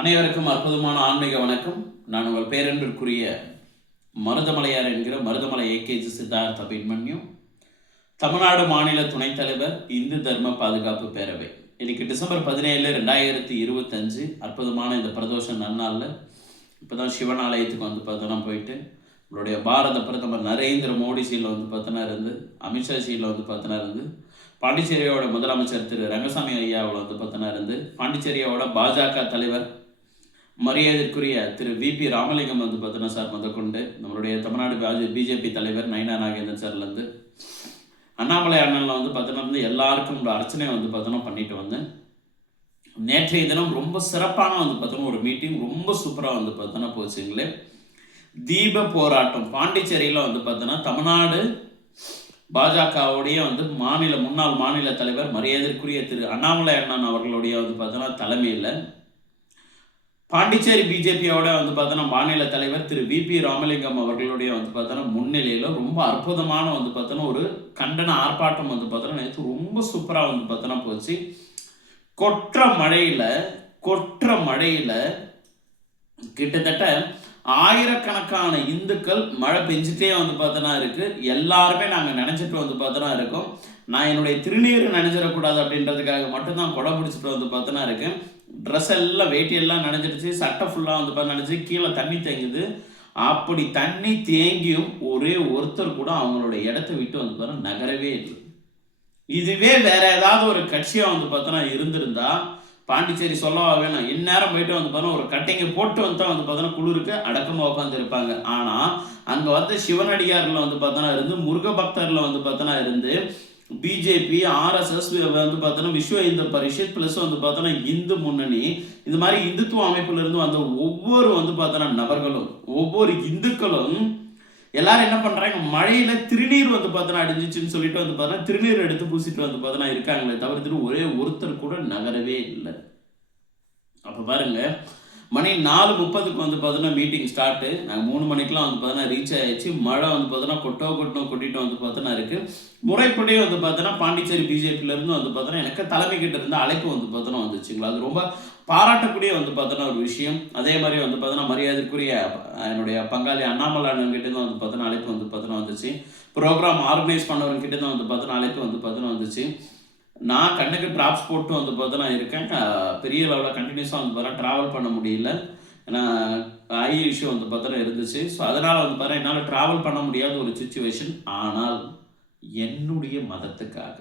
அனைவருக்கும் அற்புதமான ஆன்மீக வணக்கம். நான் உங்கள் பேரன்பிற்குரிய மருதமலையார் என்கிற மருதமலை ஏகேஜி சித்தார்த்த அபிமன்யு, தமிழ்நாடு மாநில துணைத் தலைவர், இந்து தர்ம பாதுகாப்பு பேரவை. இன்னைக்கு டிசம்பர் 17, 2025 அற்புதமான இந்த பிரதோஷ நன்னாளில் இப்போ தான் சிவன் ஆலயத்துக்கு பார்த்தோன்னா போயிட்டு நம்மளுடைய பாரத பிரதமர் நரேந்திர மோடி சீலில் பார்த்தோன்னா இருந்து, அமித்ஷா சீலில் பார்த்தோன்னா இருந்து, பாண்டிச்சேரியோட முதலமைச்சர் திரு ரங்கசாமி ஐயாவில் பார்த்தோன்னா இருந்து, பாண்டிச்சேரியோட பாஜக தலைவர் மரியாதைக்குரிய திரு விபி ராமலிங்கம் பார்த்தோன்னா சார் முதற்கொண்டு, நம்மளுடைய தமிழ்நாடு பிஜேபி தலைவர் நயினா நாகேந்திரன் சார்லேருந்து, அண்ணாமலை அண்ணனில் பார்த்தோன்னா இருந்து எல்லாருக்கும் ஒரு அர்ச்சனை பார்த்தோன்னா பண்ணிட்டு வந்தேன். நேற்றைய தினம் ரொம்ப சிறப்பான பார்த்தோன்னா ஒரு மீட்டிங் ரொம்ப சூப்பராக பார்த்தோன்னா போச்சுங்களே. தீப போராட்டம் பாண்டிச்சேரியில் பார்த்தோன்னா தமிழ்நாடு பாஜகவுடைய முன்னாள் மாநில தலைவர் மரியாதைக்குரிய திரு அண்ணாமலை அண்ணன் அவர்களுடைய பார்த்தோன்னா தலைமையில், பாண்டிச்சேரி பிஜேபியோட பார்த்தோன்னா மாநில தலைவர் திரு விபி ராமலிங்கம் அவர்களுடைய பார்த்தோன்னா முன்னிலையில் ரொம்ப அற்புதமான பார்த்தோன்னா ஒரு கண்டன ஆர்ப்பாட்டம் பார்த்தோன்னா நேற்று ரொம்ப சூப்பராக பார்த்தோன்னா போச்சு. கொற்ற மழையில் கிட்டத்தட்ட ஆயிரக்கணக்கான இந்துக்கள் மழை பெஞ்சிட்டே பார்த்தோன்னா இருக்கு. எல்லாருமே நாங்கள் நினைச்சிட்டு பார்த்தோன்னா இருக்கோம். நான் என்னுடைய திருநீர் நினைச்சிடக்கூடாது அப்படின்றதுக்காக மட்டும்தான் கொடை பிடிச்சிட்டு பார்த்தோன்னா இருக்கேன். ட்ரெஸ் எல்லாம் வேட்டியெல்லாம் நினைஞ்சிடுச்சு, சட்டை ஃபுல்லாக நினைச்சு கீழே தண்ணி தேங்குது. அப்படி தண்ணி தேங்கியும் ஒரே ஒருத்தர் கூட அவங்களோட இடத்த விட்டு பார்த்தோன்னா நகரவே இல்லை. இதுவே வேற ஏதாவது ஒரு கட்சியாக பார்த்தோன்னா இருந்திருந்தா பாண்டிச்சேரி சொல்லவா வேணும், இந்நேரம் போயிட்டு பார்த்தோன்னா ஒரு கட்டைங்க போட்டு பார்த்தோன்னா குளிருக்கு அடக்கமாக உட்காந்துருப்பாங்க. ஆனால் அங்கே சிவனடியாரில் பார்த்தோன்னா இருந்து, முருக பக்தரில் பார்த்தோன்னா இருந்து, பிஜேபி, ஆர்எஸ்எஸ் பார்த்தோன்னா விஸ்வ இந்து பரிஷத் ப்ளஸ் பார்த்தோன்னா இந்து முன்னணி, இது மாதிரி இந்துத்துவ அமைப்புல இருந்து வந்த ஒவ்வொரு பார்த்தோன்னா நபர்களும், ஒவ்வொரு இந்துக்களும் எல்லாரும் என்ன பண்றாங்க, மழையில திருநீர் பார்த்தோன்னா அடிஞ்சிச்சுன்னு சொல்லிட்டு பார்த்தோன்னா திருநீர் எடுத்து பூசிட்டு பார்த்தோன்னா இருக்காங்களே தவிர்த்துட்டு ஒரே ஒருத்தர் கூட நகரவே இல்லை. அப்ப பாருங்க, மணி 4:30க்கு பார்த்தோன்னா மீட்டிங் ஸ்டார்ட்டு. நாங்கள் 3 மணிக்கெலாம் பார்த்தோன்னா ரீச் ஆயிடுச்சு. மழை பார்த்தோன்னா கொட்டிட்டு பார்த்தோன்னா இருக்குது. முறைப்படி பார்த்தோன்னா பாண்டிச்சேரி பிஜேபியிலேருந்து பார்த்தோன்னா எனக்கு தலைமைக்கிட்ட இருந்து அழைப்பு பார்த்தோன்னா வந்துச்சுங்களா. அது ரொம்ப பாராட்டக்கூடிய பார்த்தோன்னா ஒரு விஷயம். அதே மாதிரி பார்த்தோன்னா மரியாதைக்குரிய என்னுடைய பங்காளி அண்ணாமலை அண்ணன்கிட்டேருந்து பார்த்தோன்னா அழைப்பு பார்த்தோன்னா வந்துச்சு. ப்ரோக்ராம் ஆர்கனைஸ் பண்ணவர்கிட்ட தான் பார்த்தோன்னா அழைப்பு பார்த்தோன்னா வந்துச்சு. நான் கண்ணுக்கு ட்ராப்ஸ் போட்டு பார்த்தோன்னா இருக்கேன். பெரிய லெவலில் கண்டினியூஸாக பார்த்தோன்னா ட்ராவல் பண்ண முடியல. ஏன்னா ஐ இஷ்யூ பார்த்தோன்னா இருந்துச்சு. ஸோ அதனால் பார்த்தா என்னால் ட்ராவல் பண்ண முடியாத ஒரு சுச்சுவேஷன். ஆனால் என்னுடைய மதத்துக்காக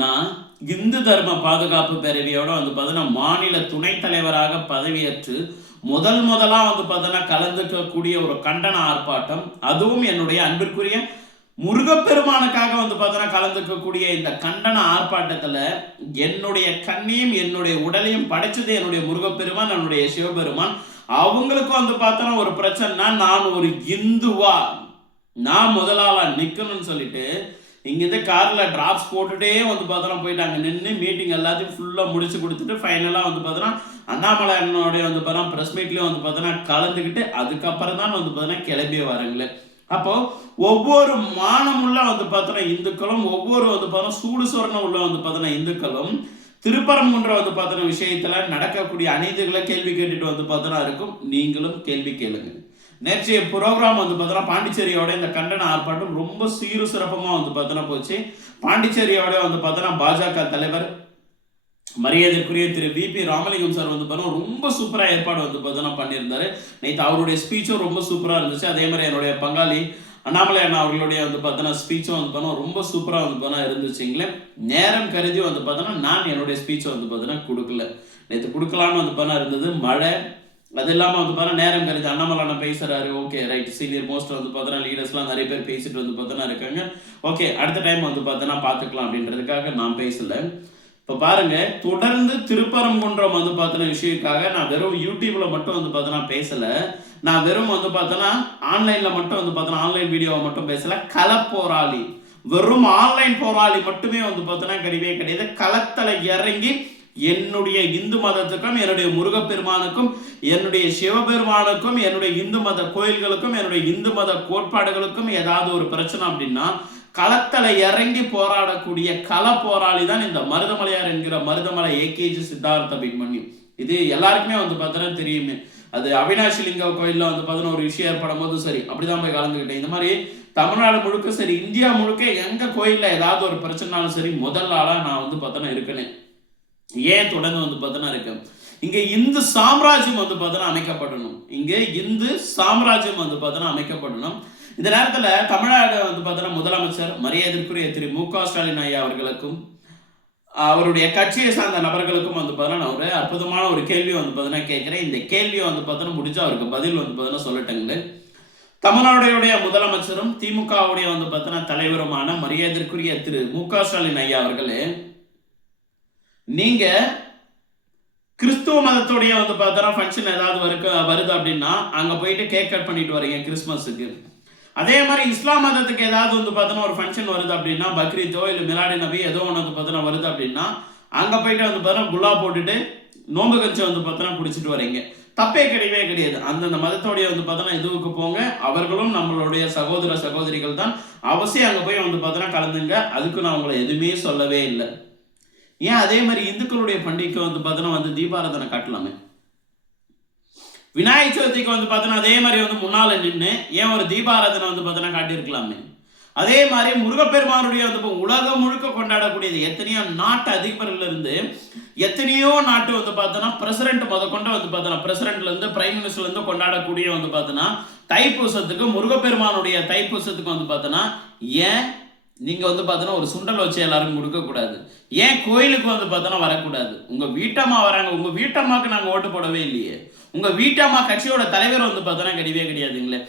நான் இந்து தர்ம பாதுகாப்பு பேரவையோட பார்த்தோன்னா மாநில துணைத் தலைவராக பதவியேற்று முதலாக பார்த்தோன்னா கலந்துக்கக்கூடிய ஒரு கண்டன ஆர்ப்பாட்டம், அதுவும் என்னுடைய அன்பிற்குரிய முருகப்பெருமானுக்காக பார்த்தோன்னா கலந்துக்கக்கூடிய இந்த கண்டன ஆர்ப்பாட்டத்தில் என்னுடைய கண்ணையும் என்னுடைய உடலையும் படைச்சது என்னுடைய முருகப்பெருமான், என்னுடைய சிவபெருமான். அவங்களுக்கும் பார்த்தோன்னா ஒரு பிரச்சனைனா நான் ஒரு இந்துவா, நான் முதலாளா நிற்கணும்னு சொல்லிட்டு இங்கேருந்து காரில் டிராப்ஸ் போட்டுட்டே பார்த்தோன்னா போயிட்டு அங்கே நின்று மீட்டிங் எல்லாத்தையும் ஃபுல்லாக முடிச்சு கொடுத்துட்டு ஃபைனலாக பார்த்தோன்னா அண்ணாமலை அண்ணனுடைய பார்த்தோன்னா ப்ரெஸ் மீட்லேயும் பார்த்தோன்னா கலந்துக்கிட்டு அதுக்கப்புறம் தான் பார்த்தோன்னா கிளம்பியே வரங்களே. அப்போ ஒவ்வொரு மானமுள்ள பார்த்தோன்னா இந்துக்களும், ஒவ்வொரு பார்த்தோன்னா சூடு சொரணம் உள்ள பார்த்தோன்னா இந்துக்களும் திருப்பரங்குன்ற பார்த்தோன்னா விஷயத்துல நடக்கக்கூடிய அநீதிகளை கேள்வி கேட்டுட்டு பார்த்தோன்னா இருக்கும். நீங்களும் கேள்வி கேளுங்க. நேற்றைய ப்ரோக்ராம் பார்த்தோன்னா பாண்டிச்சேரியோட இந்த கண்டன ஆர்ப்பாட்டம் ரொம்ப சீரு சிறப்பமாக பார்த்தோன்னா போச்சு. பாண்டிச்சேரியோட பார்த்தோன்னா பாஜக தலைவர் மரியாதைக்குரிய திரு விபி ராமலிங்கம் சார் பார்த்தோன்னா ரொம்ப சூப்பராக ஏற்பாடு பார்த்தோன்னா பண்ணியிருந்தாரு. நேற்று அவருடைய ஸ்பீச்சும் ரொம்ப சூப்பராக இருந்துச்சு. அதே மாதிரி என்னுடைய பங்காளி அண்ணாமலை அண்ணா அவர்களுடைய பார்த்தோன்னா ஸ்பீச்சும் பார்த்தோன்னா ரொம்ப சூப்பராக பார்த்தோன்னா இருந்துச்சுங்களே. நேரம் கருதி பார்த்தோன்னா நான் என்னுடைய ஸ்பீச்சை பார்த்தோன்னா கொடுக்கல. நேற்று கொடுக்கலான்னு பார்த்தோன்னா இருந்தது, மழை. அது இல்லாமல் பார்த்தோன்னா நேரம் கருதி அண்ணாமலை அண்ணா பேசுகிறாரு. ஓகே ரைட், சீனியர் மோஸ்ட் பார்த்தோன்னா லீடர்ஸ்லாம் நிறைய பேர் பேசிட்டு பார்த்தோன்னா இருக்காங்க. ஓகே, அடுத்த டைம் பார்த்தோன்னா பார்த்துக்கலாம் அப்படின்றதுக்காக நான் பேசலை. இப்போ பாருங்க, தொடர்ந்து திருப்பரங்குன்றம் பார்த்தோன்னா விஷயத்துக்காக நான் வெறும் யூடியூப்ல மட்டும் பார்த்தோன்னா பேசலை. நான் வெறும் பார்த்தோன்னா ஆன்லைனில் மட்டும் பார்த்தோன்னா ஆன்லைன் வீடியோவை மட்டும் பேசலை. களப்போராளி, வெறும் ஆன்லைன் போராளி மட்டுமே பார்த்தோன்னா கிடையவே கிடையாது. களத்தில் இறங்கி என்னுடைய இந்து மதத்துக்கும், என்னுடைய முருகப்பெருமானுக்கும், என்னுடைய சிவபெருமானுக்கும், என்னுடைய இந்து மத கோயில்களுக்கும், என்னுடைய இந்து மத கோட்பாடுகளுக்கும் ஏதாவது ஒரு பிரச்சனை அப்படின்னா களத்தில் இறங்கி போராடக்கூடிய கள போராளி தான் இந்த மருதமலையார் என்கிற மருதமலை ஏகேஜி சித்தார்த்த அபிமன்யு. இது எல்லாருக்குமே வந்து பார்த்தோன்னா தெரியுமே. அது அவினாஷி லிங்க கோயிலில் வந்து பார்த்தோன்னா ஒரு விஷயம் ஏற்படும் போது சரி அப்படிதான் போய் கலந்துக்கிட்டேன். இந்த மாதிரி தமிழ்நாடு முழுக்க சரி, இந்தியா முழுக்க எங்க கோயிலில் ஏதாவது ஒரு பிரச்சனைனாலும் சரி முதல் ஆளாக நான் வந்து பார்த்தோன்னா இருக்கேன்னு. ஏன் தொடர்ந்து வந்து பார்த்தோன்னா இருக்கேன். இங்கே இந்து சாம்ராஜ்யம் வந்து பார்த்தோன்னா அமைக்கப்படணும். இங்கே இந்து சாம்ராஜ்யம் வந்து பார்த்தோன்னா அமைக்கப்படணும். இந்த நேரத்தில் தமிழ்நாடு வந்து பார்த்தோன்னா முதலமைச்சர் மரியாதைக்குரிய திரு மு.க. ஸ்டாலின் ஐயா அவர்களுக்கும் அவருடைய கட்சியை சார்ந்த நபர்களுக்கும் வந்து பார்த்தோன்னா நான் ஒரு அற்புதமான ஒரு கேள்வி வந்து பார்த்தோன்னா கேட்குறேன். இந்த கேள்வியை வந்து பார்த்தோன்னா முடிஞ்சா அவருக்கு பதில் வந்து பார்த்தோன்னா சொல்லட்டேங்களே. தமிழ்நாடுடைய முதலமைச்சரும் திமுகவுடைய வந்து பார்த்தோன்னா தலைவருமான மரியாதைக்குரிய திரு மு.க. ஸ்டாலின் ஐயா அவர்களே, நீங்க கிறிஸ்துவ மதத்துடைய வந்து பார்த்தோன்னா ஃபங்க்ஷன் ஏதாவது வருது அப்படின்னா அங்கே போயிட்டு கேக் கட் பண்ணிட்டு வரீங்க கிறிஸ்மஸுக்கு. அதே மாதிரி இஸ்லாம் மதத்துக்கு ஏதாவது வந்து பார்த்தோன்னா ஒரு ஃபங்க்ஷன் வருது அப்படின்னா, பக்ரீத்தோ இல்லை மிலாடி நபி ஏதோ ஒன்று வந்து பார்த்தோன்னா வருது அப்படின்னா அங்கே போயிட்டு வந்து பார்த்தோன்னா குல்லா போட்டுட்டு நோம்பு கஞ்சி வந்து பார்த்தோன்னா குடிச்சிட்டு வரீங்க. தப்பே கிடையவே கிடையாது. அந்தந்த மதத்தோடைய வந்து பார்த்தோன்னா இதுவுக்கு போங்க. அவர்களும் நம்மளுடைய சகோதர சகோதரிகள் தான். அவசியம் அங்கே போய் வந்து பார்த்தோன்னா கலந்துங்க. அதுக்கு நான் உங்களை எதுவுமே சொல்லவே இல்லை. ஏன் அதே மாதிரி இந்துக்களுடைய பண்டிகைக்கு வந்து பார்த்தோன்னா வந்து தீபாராதனை காட்டலாமே. விநாயகர் சதுர்த்திக்கு வந்து பார்த்தோன்னா அதே மாதிரி வந்து முன்னால் நின்று ஏன் ஒரு தீபாராதனை வந்து பார்த்தோன்னா காட்டியிருக்கலாமே. அதே மாதிரி முருகப்பெருமானுடைய வந்து உலகம் முழுக்க கொண்டாடக்கூடியது எத்தனையோ நாட்டு அதிபர்கள் இருந்து எத்தனையோ நாட்டு வந்து பார்த்தோன்னா பிரசிடென்ட் முதற்கொண்டு வந்து பார்த்தோன்னா பிரசிடென்ட்ல இருந்து பிரைம் மினிஸ்டர்ல இருந்து கொண்டாடக்கூடிய வந்து பார்த்தோன்னா தைப்பூசத்துக்கு முருகப்பெருமானுடைய தைப்பூசத்துக்கு வந்து பார்த்தோன்னா ஏன் நீங்க வந்து பார்த்தோன்னா ஒரு சுண்டல் வச்சு எல்லாரும் கொடுக்கக்கூடாது? ஏன் கோயிலுக்கு வந்து பார்த்தோன்னா வரக்கூடாது? உங்க வீட்டம்மா வராங்க. உங்க வீட்டம்மாவுக்கு நாங்கள் ஓட்டு போடவே இல்லையே. உங்க வீட்டம்மா கட்சியோட தலைவர் வந்து பார்த்தோன்னா கிடையவே கிடையாதுங்களே.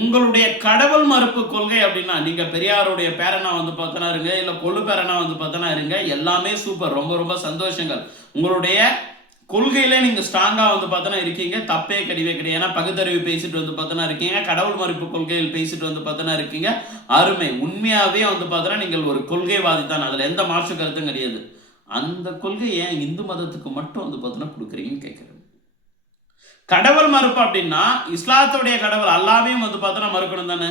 உங்களுடைய கடவுள் மறுப்பு கொள்கை அப்படின்னா நீங்க பெரியாருடைய பேரனா வந்து பார்த்தோன்னா இருங்க, இல்லை கொள்ளு பேரனா வந்து பார்த்தோன்னா இருங்க, எல்லாமே சூப்பர், ரொம்ப ரொம்ப சந்தோஷங்கள். உங்களுடைய கொள்கையில நீங்க ஸ்ட்ராங்கா வந்து பார்த்தோன்னா இருக்கீங்க, தப்பே கிடையவே கிடையாது. ஏன்னா பகுத்தறிவு பேசிட்டு வந்து பார்த்தோன்னா இருக்கீங்க, கடவுள் மறுப்பு கொள்கையில் பேசிட்டு வந்து பார்த்தோன்னா இருக்கீங்க. அருமை. உண்மையாவே வந்து பார்த்தோன்னா நீங்கள் ஒரு கொள்கைவாதி தான், அதுல எந்த மாற்று கருத்தும் கிடையாது. அந்த கொள்கை ஏன் இந்து மதத்துக்கு மட்டும் வந்து பார்த்தோன்னா கொடுக்குறீங்கன்னு கேட்குறேன். கடவுள் மறுப்பு அப்படின்னா இஸ்லாத்துடைய கடவுள் அல்லாவையும் வந்து பார்த்தோன்னா மறுக்கணும் தானே.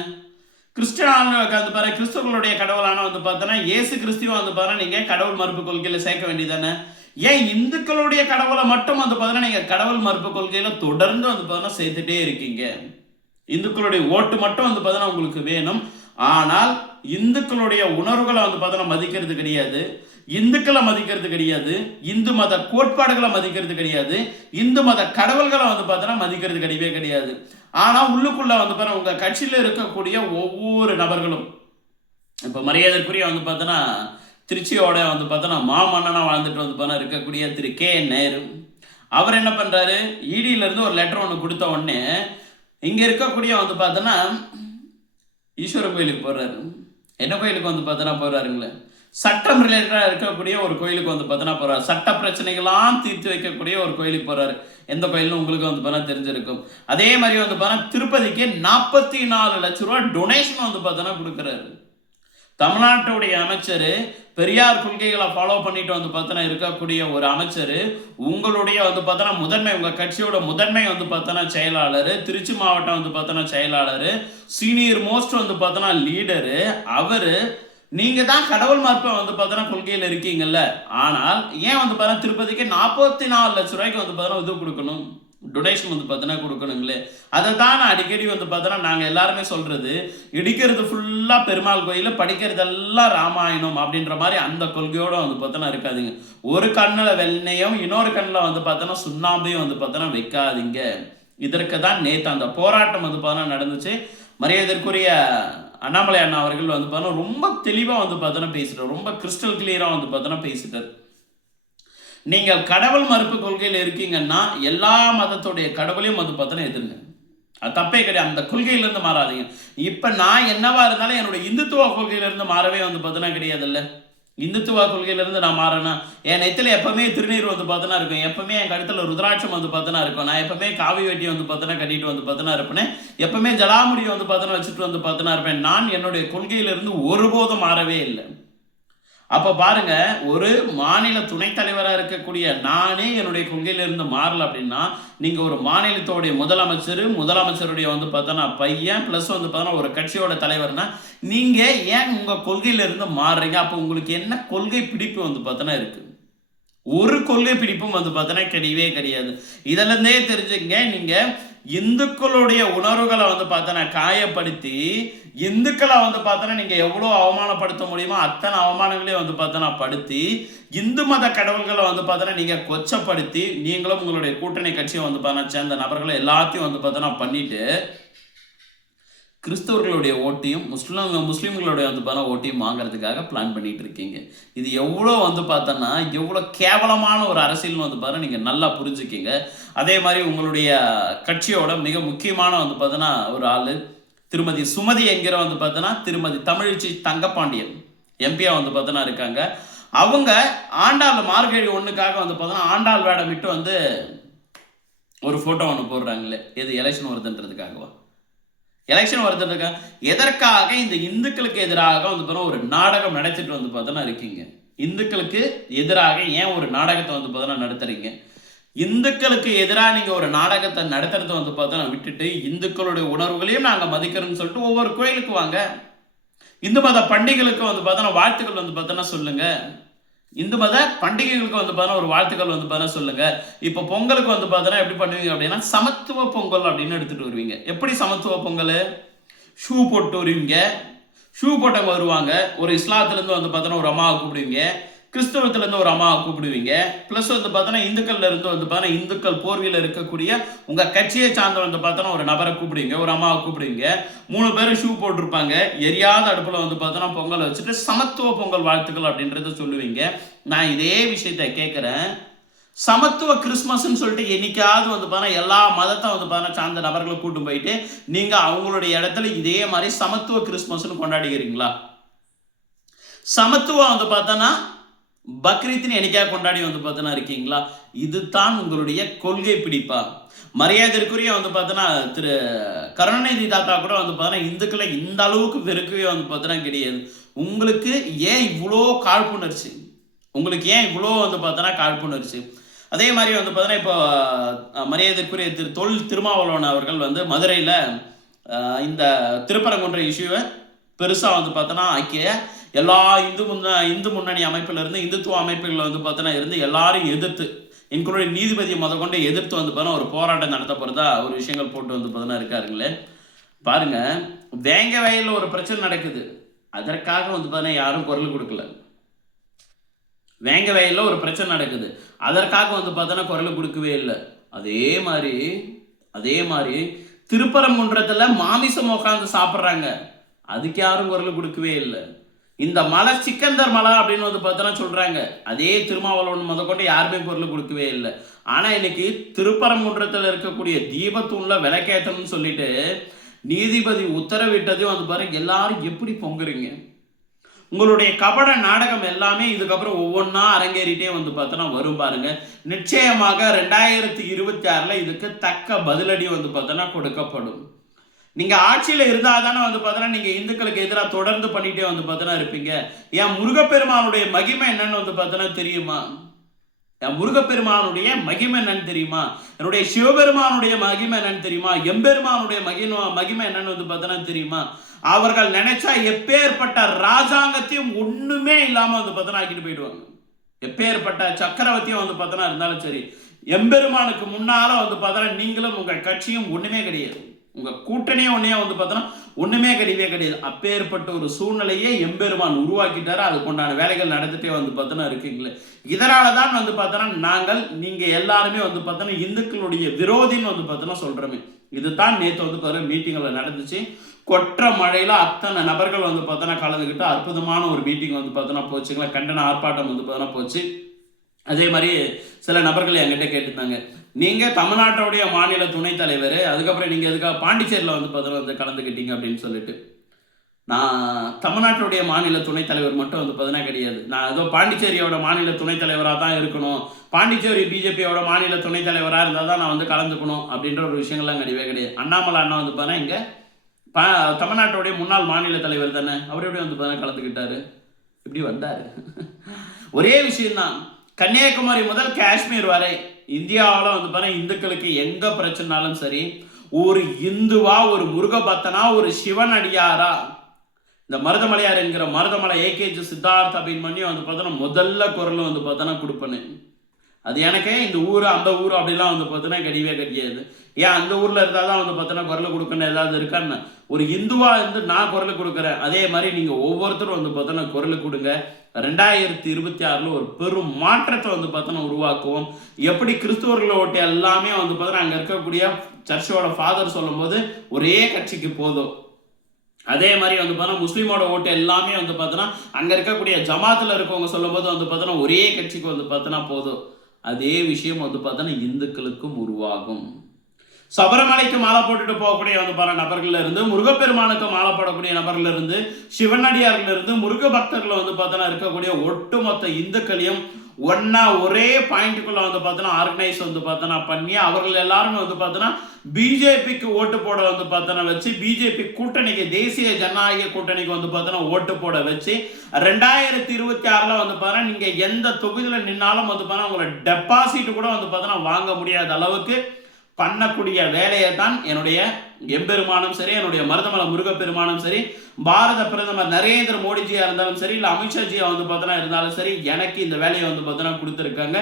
கிறிஸ்தவர்களுடைய கடவுளான வந்து பார்த்தோன்னா இயேசு கிறிஸ்துவ வந்து பார்த்தோன்னா நீங்க கடவுள் மறுப்பு கொள்கையில சேர்க்க வேண்டியதானே. ஏன் இந்துக்களுடைய கடவுளை மட்டும் வந்து பார்த்தோன்னா நீங்க கடவுள் மறுப்பு கொள்கையில தொடர்ந்து வந்து பார்த்தோன்னா சேர்த்துட்டே இருக்கீங்க. இந்துக்களுடைய ஓட்டு மட்டும் வந்து பார்த்தோன்னா உங்களுக்கு வேணும். ஆனால் இந்துக்களுடைய உணர்வுகளை வந்து பார்த்தோன்னா மதிக்கிறது கிடையாது, இந்துக்களை மதிக்கிறது கிடையாது, இந்து மத கோட்பாடுகளை மதிக்கிறது கிடையாது, இந்து மத கடவுள்களை வந்து பார்த்தோன்னா மதிக்கிறது கிடையவே கிடையாது. ஆனால் உள்ளுக்குள்ள வந்து பார்த்தா உங்க கட்சியில் இருக்கக்கூடிய ஒவ்வொரு நபர்களும் இப்போ மரியாதைக்குரிய வந்து பார்த்தோன்னா திருச்சியோட வந்து பார்த்தோன்னா மாமன்னனா வாழ்ந்துட்டு வந்து பார்த்தா இருக்கக்கூடிய திரு கே.என். நேரு அவர் என்ன பண்றாரு, இடியிலிருந்து ஒரு லெட்டர் ஒன்று கொடுத்த உடனே இங்க இருக்கக்கூடிய வந்து பார்த்தோன்னா ஈஸ்வரன் கோயிலுக்கு போடுறாரு. என்ன கோயிலுக்கு வந்து பார்த்தோன்னா போறாருங்களே, சட்டம் ரிலேட்டடாக இருக்கக்கூடிய ஒரு கோயிலுக்கு வந்து பார்த்தோன்னா போறாரு. சட்ட பிரச்சனைகளாம் தீர்த்து வைக்கக்கூடிய ஒரு கோயிலுக்கு போறாரு. எந்த கோயிலும் உங்களுக்கு வந்து பார்த்தா தெரிஞ்சிருக்கும். அதே மாதிரி வந்து பார்த்தா திருப்பதிக்கு 44 லட்சம் ரூபாய் டொனேஷன் வந்து பார்த்தோன்னா கொடுக்குறாரு. தமிழ்நாட்டுடைய அமைச்சர் பெரியார் கொள்கைகளை ஃபாலோ பண்ணிட்டு வந்து பார்த்தோன்னா இருக்கக்கூடிய ஒரு அமைச்சர், உங்களுடைய வந்து பார்த்தோன்னா முதன்மை, உங்க கட்சியோட முதன்மை வந்து பார்த்தோன்னா செயலாளர், திருச்சி மாவட்டம் வந்து பார்த்தோன்னா செயலாளர், சீனியர் மோஸ்ட் வந்து பார்த்தோன்னா லீடரு அவரு. நீங்க தான் கடவுள் மறுப்பை வந்து பார்த்தோன்னா கொள்கையில் இருக்கீங்கல்ல. ஆனால் ஏன் வந்து பார்த்தா திருப்பதிக்கு 44 லட்சம் ரூபாய்க்கு வந்து பார்த்தோன்னா இது கொடுக்கணும், டொனேஷன் வந்து பார்த்தோன்னா கொடுக்கணுங்களே. அதை தான் நான் அடிக்கடி வந்து பார்த்தோன்னா நாங்கள் எல்லாருமே சொல்றது, இடிக்கிறது ஃபுல்லாக பெருமாள் கோயில், படிக்கிறதெல்லாம் ராமாயணம் அப்படின்ற மாதிரி அந்த கொள்கையோட வந்து பார்த்தோன்னா இருக்காதிங்க. ஒரு கண்ணில் வெண்ணையும் இன்னொரு கண்ணில் வந்து பார்த்தோன்னா சுண்ணாம்பையும் வந்து பார்த்தோன்னா வைக்காதீங்க. இதற்கு தான் நேற்று அந்த போராட்டம் வந்து பார்த்தோன்னா நடந்துச்சு. மரியாதைக்குரிய அண்ணாமலை அண்ணா அவர்கள் வந்து பார்த்தோன்னா ரொம்ப தெளிவாக வந்து பார்த்தோன்னா பேசிட்டார், ரொம்ப கிறிஸ்டல் கிளியராக வந்து பார்த்தோன்னா பேசிட்டார். நீங்கள் கடவுள் மறுப்பு கொள்கையில் இருக்கீங்கன்னா எல்லா மதத்துடைய கடவுளையும் வந்து பார்த்தோன்னா எதிர்ங்க, அது தப்பே கிடையாது. அந்த கொள்கையிலிருந்து மாறாதீங்க. இப்போ நான் என்னவா இருந்தாலும் என்னுடைய இந்துத்துவ கொள்கையிலிருந்து மாறவே வந்து பார்த்தோன்னா கிடையாது இல்லை. இந்துத்துவ கொள்கையிலிருந்து நான் மாறேன்னா என் நெத்தில எப்பவுமே திருநீர் வந்து பார்த்தோன்னா இருக்கும், எப்பவுமே என் கழுத்தில் ருத்ராட்சம் வந்து பார்த்தோன்னா இருக்கும், நான் எப்பவுமே காவி வெட்டி வந்து பார்த்தோன்னா கட்டிட்டு வந்து பார்த்தோன்னா இருப்பேன், எப்பவுமே ஜலாமுடி வந்து பார்த்தோன்னா வச்சுட்டு வந்து பார்த்தோன்னா இருப்பேன். நான் என்னுடைய கொள்கையிலிருந்து ஒருபோதும் மாறவே இல்லை. அப்போ பாருங்க, ஒரு மாநில துணைத் தலைவராக இருக்கக்கூடிய நானே என்னுடைய கொள்கையிலிருந்து மாறல அப்படின்னா நீங்க ஒரு மாநிலத்தோடைய முதலமைச்சருடைய வந்து பார்த்தோன்னா பையன் பிளஸ் வந்து பார்த்தோன்னா ஒரு கட்சியோட தலைவர்னா நீங்க ஏன் உங்க கொள்கையிலிருந்து மாறுறீங்க? அப்போ உங்களுக்கு என்ன கொள்கை பிடிப்பு வந்து பார்த்தோன்னா இருக்கு? ஒரு கொள்கை பிடிப்பும் வந்து பார்த்தோன்னா கிடையவே கிடையாது. இதிலிருந்தே தெரிஞ்சுங்க, நீங்க இந்துக்களுடைய உணர்வுகளை வந்து பார்த்தோன்னா காயப்படுத்தி, இந்துக்களை வந்து பார்த்தோன்னா நீங்க எவ்வளோ அவமானப்படுத்த முடியுமோ அத்தனை அவமானங்களையும் வந்து பார்த்தோன்னா படுத்தி, இந்து மத கடவுள்களை வந்து பார்த்தோன்னா நீங்க கொச்சப்படுத்தி, நீங்களும் உங்களுடைய கூட்டணி கட்சியை வந்து பார்த்தோன்னா சேர்ந்த நபர்களை எல்லாத்தையும் வந்து பார்த்தோன்னா பண்ணிட்டு, கிறிஸ்தவர்களுடைய ஓட்டையும் முஸ்லீம்களுடைய வந்து பார்த்தா ஓட்டையும் வாங்குறதுக்காக பிளான் பண்ணிட்டு இருக்கீங்க. இது எவ்வளோ வந்து பார்த்தோன்னா எவ்வளோ கேவலமான ஒரு அரசியல்னு வந்து பார்த்தா நீங்கள் நல்லா புரிஞ்சுக்கிங்க. அதே மாதிரி உங்களுடைய கட்சியோட மிக முக்கியமான வந்து பார்த்தோன்னா ஒரு ஆள் திருமதி சுமதி என்கிற வந்து பார்த்தோன்னா திருமதி தமிழிச்சி தங்கப்பாண்டியன் எம்பியா வந்து பார்த்தோன்னா இருக்காங்க. அவங்க ஆண்டாள் மார்கழி ஒன்றுக்காக வந்து பார்த்தோன்னா ஆண்டாள் வேடம் விட்டு வந்து ஒரு ஃபோட்டோ ஒன்று போடுறாங்களே, எது எலெக்ஷன் வருதுன்றதுக்காகவா? எலெக்ஷன் வருதுன்றதுக்காக எதற்காக இந்த இந்துக்களுக்கு எதிராக வந்து ஒரு நாடகம் நடத்திட்டு வந்து பார்த்தோன்னா இருக்கீங்க? இந்துக்களுக்கு எதிராக ஏன் ஒரு நாடகத்தை வந்து பார்த்தோன்னா நடத்துறீங்க? இந்துக்களுக்கு எதிராக நீங்கள் ஒரு நாடகத்தை நடத்துறத வந்து பார்த்தோன்னா விட்டுட்டு, இந்துக்களுடைய உணர்வுகளையும் நாங்கள் மதிக்கிறோம்னு சொல்லிட்டு ஒவ்வொரு கோயிலுக்கு வாங்க. இந்து மத பண்டிகைகளுக்கு வந்து பார்த்தோன்னா வாழ்த்துக்கள் வந்து பார்த்தோன்னா சொல்லுங்க. இந்து மத பண்டிகைகளுக்கு வந்து பார்த்தோன்னா ஒரு வாழ்த்துக்கள் வந்து பார்த்தோன்னா சொல்லுங்க. இப்போ பொங்கலுக்கு வந்து பார்த்தோன்னா எப்படி பண்ணுவீங்க அப்படின்னா, சமத்துவ பொங்கல் அப்படின்னு எடுத்துட்டு வருவீங்க. எப்படி சமத்துவ பொங்கல்? ஷூ போட்டு வருவீங்க. ஷூ போட்டவங்க வருவாங்க. ஒரு இஸ்லாத்துலேருந்து வந்து பார்த்தோன்னா ஒரு அம்மாவை கூப்பிடுவீங்க. கிறிஸ்தவத்துலேருந்து ஒரு அம்மாவை கூப்பிடுவீங்க. ப்ளஸ் வந்து பார்த்தோன்னா இந்துக்கள்ல இருந்து வந்து பார்த்தோன்னா இந்துக்கள் போர்வையில் இருக்கக்கூடிய உங்கள் கட்சியை சார்ந்த வந்து பார்த்தோன்னா ஒரு நபரை கூப்பிடுவீங்க, ஒரு அம்மாவை கூப்பிடுவீங்க. 3 பேரும் ஷூ போட்டிருப்பாங்க. எரியாத அடுப்பில் வந்து பார்த்தோன்னா பொங்கல் வச்சுட்டு சமத்துவ பொங்கல் வாழ்த்துக்கள் அப்படின்றத சொல்லுவீங்க. நான் இதே விஷயத்தை கேட்குறேன். சமத்துவ கிறிஸ்மஸ்ன்னு சொல்லிட்டு என்னைக்காவது வந்து பார்த்தா எல்லா மதத்தை வந்து பார்த்தா சார்ந்த நபர்களை கூட்டு போயிட்டு நீங்கள் அவங்களுடைய இடத்துல இதே மாதிரி சமத்துவ கிறிஸ்மஸ்ன்னு கொண்டாடுகிறீங்களா? சமத்துவம் வந்து பார்த்தோன்னா பக்ரீத்னு என்னைக்காக கொண்டாடி வந்து பார்த்தோன்னா இருக்கீங்களா? இதுதான் உங்களுடைய கொள்கை பிடிப்பா? மரியாதைக்குரிய வந்து பார்த்தோன்னா திரு கருணாநிதி தாத்தா கூட வந்து பார்த்தோன்னா இந்துக்களை இந்த அளவுக்கு வெறுக்கவே வந்து பார்த்தோன்னா கிடையாது. உங்களுக்கு ஏன் இவ்வளோ காழ்ப்புணர்ச்சி? உங்களுக்கு ஏன் இவ்வளோ வந்து பார்த்தோன்னா காழ்ப்புணர்ச்சி? அதே மாதிரி வந்து பார்த்தோன்னா இப்போ மரியாதைக்குரிய தொல் திருமாவளவன் அவர்கள் வந்து மதுரையில் இந்த திருப்பரங்குன்ற இஷ்யூவை பெருசாக வந்து பார்த்தோன்னா ஆக்கிய எல்லா இந்து முன்னணி அமைப்பிலிருந்து இந்துத்துவ அமைப்புகளில் வந்து பார்த்தோன்னா இருந்து எல்லாரும் எதிர்த்து இன்க்ளூடிங் நீதிபதியை கொண்டு எதிர்த்து வந்து பார்த்தோன்னா ஒரு போராட்டம் நடத்த போகிறதா ஒரு விஷயங்கள் போட்டு வந்து பார்த்தோன்னா இருக்காருங்களே. பாருங்க, வேங்க வயலில் ஒரு பிரச்சனை நடக்குது, அதற்காக வந்து பார்த்தோன்னா யாரும் குரல் கொடுக்கல. வேங்க வயலில் ஒரு பிரச்சனை நடக்குது, அதற்காக வந்து பார்த்தோன்னா குரல் கொடுக்கவே இல்லை. அதே மாதிரி திருப்பரங்குன்றத்தில் மாமிசம் உட்காந்து சாப்பிட்றாங்க, அதுக்கு யாரும் குரல் கொடுக்கவே இல்லை. இந்த மலை சிக்கந்தர் மலை அப்படின்னு வந்து பார்த்தோன்னா சொல்றாங்க, அதே திருமாவளவன் கொண்டு யாருமே குரல் கொடுக்கவே இல்லை. ஆனா இன்னைக்கு திருப்பரங்குன்றத்தில் இருக்கக்கூடிய தீபத்தூண்ல விளக்கேற்றணும்னு சொல்லிட்டு நீதிபதி உத்தரவிட்டதையும் வந்து பாருங்க, எல்லாரும் எப்படி பொங்குறீங்க? உங்களுடைய கபட நாடகம் எல்லாமே இதுக்கப்புறம் ஒவ்வொன்றா அரங்கேறிட்டே வந்து பார்த்தோன்னா வரும் பாருங்க. நிச்சயமாக 2026 இதுக்கு தக்க பதிலடி வந்து பார்த்தோன்னா கொடுக்கப்படும். நீங்க ஆட்சியில் இருந்தால் தானே வந்து பார்த்தோன்னா நீங்க இந்துக்களுக்கு எதிராக தொடர்ந்து பண்ணிட்டே வந்து பார்த்தோன்னா இருப்பீங்க. என் முருகப்பெருமானுடைய மகிமை என்னன்னு வந்து பார்த்தோன்னா தெரியுமா? என் முருகப்பெருமானுடைய மகிமை என்னன்னு தெரியுமா? என்னுடைய சிவபெருமானுடைய மகிமை என்னன்னு தெரியுமா? எம்பெருமானுடைய மகிமை என்னன்னு வந்து பார்த்தோன்னா தெரியுமா? அவர்கள் நினைச்சா எப்பேற்பட்ட ராஜாங்கத்தையும் ஒண்ணுமே இல்லாம வந்து பார்த்தோன்னா ஆக்கிட்டு போயிடுவாங்க. எப்பேற்பட்ட சக்கரவர்த்தியும் வந்து பார்த்தோன்னா இருந்தாலும் சரி, எம்பெருமானுக்கு முன்னால வந்து பார்த்தோன்னா நீங்களும் உங்க கட்சியும் ஒண்ணுமே கிடையாது. உங்க கூட்டணியே வந்து பார்த்தோன்னா ஒண்ணுமே கிடையாது. அப்பேற்பட்ட ஒரு சூழ்நிலையே எம்பெருமான் உருவாக்கிட்டாரு. அதுக்குண்டான வேலைகள் நடந்துட்டே வந்து பார்த்தோன்னா இருக்கீங்களே. இதனாலதான் வந்து பார்த்தோன்னா நீங்க எல்லாருமே வந்து பார்த்தோன்னா இந்துக்களுடைய விரோதின்னு வந்து பார்த்தோன்னா சொல்றோமே. இதுதான் நேற்று வந்து பார்த்தோன்னா மீட்டிங்கில் நடந்துச்சு. கொற்ற மழையில அத்தனை நபர்கள் வந்து பார்த்தோன்னா கலந்துக்கிட்டு அற்புதமான ஒரு மீட்டிங் வந்து பார்த்தோன்னா போச்சுங்களா. கண்டன ஆர்ப்பாட்டம் வந்து பார்த்தோன்னா போச்சு. அதே மாதிரி சில நபர்கள் என்கிட்ட கேட்டிருந்தாங்க, நீங்கள் தமிழ்நாட்டுடைய மாநில துணைத் தலைவர், அதுக்கப்புறம் நீங்கள் எதுக்காக பாண்டிச்சேரியில் வந்து பார்த்தோன்னா கலந்துக்கிட்டீங்க அப்படின்னு சொல்லிட்டு. நான் தமிழ்நாட்டுடைய மாநில துணைத் தலைவர் மட்டும் வந்து பார்த்தோன்னா கிடையாது. நான் ஏதோ பாண்டிச்சேரியோட மாநில துணைத் தலைவராக தான் இருக்கணும், பாண்டிச்சேரி பிஜேபியோட மாநில துணைத் தலைவராக இருந்தால் தான் நான் வந்து கலந்துக்கணும் அப்படின்ற ஒரு விஷயங்கள்லாம் கிடையாது. அண்ணாமலை அண்ணா வந்து பார்த்தா இங்கே தமிழ்நாட்டுடைய முன்னாள் மாநில தலைவர் தானே, அவர் எப்படி வந்து பார்த்தா கலந்துக்கிட்டாரு, இப்படி வந்தார். ஒரே விஷயம்தான், கன்னியாகுமரி முதல் காஷ்மீர் வரை இந்தியாவில் வந்து பார்த்தா இந்துக்களுக்கு எங்க பிரச்சனைனாலும் சரி, ஒரு இந்துவா, ஒரு முருகபக்தனா, ஒரு சிவன் அடியாரா, இந்த மருதமலையார் என்கிற மருதமலை ஏகேஜி சித்தார்த்த அபிமன்யு வந்து பார்த்தோன்னா முதல்ல குரல் வந்து பார்த்தோன்னா கொடுப்பேன்னு. அது எனக்கே இந்த ஊர் அந்த ஊர் அப்படிலாம் வந்து பார்த்தீங்கன்னா கிடையவே கிடையாது. ஏன் அந்த ஊரில் இருந்தால் தான் வந்து பார்த்தீங்கன்னா குரல் கொடுக்கணும் ஏதாவது இருக்கான்னு ஒரு இந்துவாக இருந்து நான் குரல் கொடுக்குறேன். அதே மாதிரி நீங்கள் ஒவ்வொருத்தரும் வந்து பார்த்தோன்னா குரல் கொடுங்க. 2026 ஒரு பெரும் மாற்றத்தை வந்து பார்த்தோன்னா உருவாக்குவோம். எப்படி கிறிஸ்துவர்களை ஓட்டு எல்லாமே வந்து பார்த்தோன்னா அங்கே இருக்கக்கூடிய சர்ச்சோட ஃபாதர் சொல்லும்போது ஒரே கட்சிக்கு போதும். அதே மாதிரி வந்து பார்த்தோன்னா முஸ்லீமோட ஓட்டு எல்லாமே வந்து பார்த்தோன்னா அங்கே இருக்கக்கூடிய ஜமாத்தில் இருக்கவங்க சொல்லும்போது வந்து பார்த்தோன்னா ஒரே கட்சிக்கு வந்து பார்த்தோன்னா போதும். அதே விஷயம் வந்து பார்த்தோன்னா இந்துக்களுக்கும் உருவாகும். சபரிமலைக்கு மாலை போட்டுட்டு போகக்கூடிய வந்து பாருங்க நபர்கள் இருந்து, முருகப்பெருமானுக்கு மாலை போடக்கூடிய நபர்கள் இருந்து, சிவனடியார்கள் இருந்து, முருக பக்தர்கள் வந்து பார்த்தோன்னா இருக்கக்கூடிய ஒட்டுமொத்த இந்துக்களையும் ஒன்னா ஒரே பாயிண்ட்டுக்குள்ள வந்து பார்த்தோன்னா ஆர்கனைஸ் வந்து பார்த்தோன்னா பண்ணி அவர்கள் எல்லாருமே வந்து பார்த்தோன்னா பிஜேபிக்கு ஓட்டு போட வந்து பார்த்தோன்னா வச்சு, பிஜேபி கூட்டணிக்கு தேசிய ஜனநாயக கூட்டணிக்கு வந்து பார்த்தோன்னா ஓட்டு போட வச்சு 2026 வந்து பார்த்தோன்னா நீங்க எந்த தொகுதியில் நின்னாலும் வந்து பார்த்தோன்னா உங்களை டெபாசிட் கூட வந்து பார்த்தோன்னா வாங்க முடியாத அளவுக்கு பண்ணக்கூடிய வேலையை தான் என்னுடைய எம்பெருமானும் சரி, என்னுடைய மருதமலை முருகப்பெருமானும் சரி, பாரத பிரதமர் நரேந்திர மோடிஜியா இருந்தாலும் சரி, இல்லை அமித்ஷாஜியா வந்து பார்த்தோன்னா இருந்தாலும் சரி, எனக்கு இந்த வேலையை வந்து பார்த்தோன்னா கொடுத்துருக்காங்க.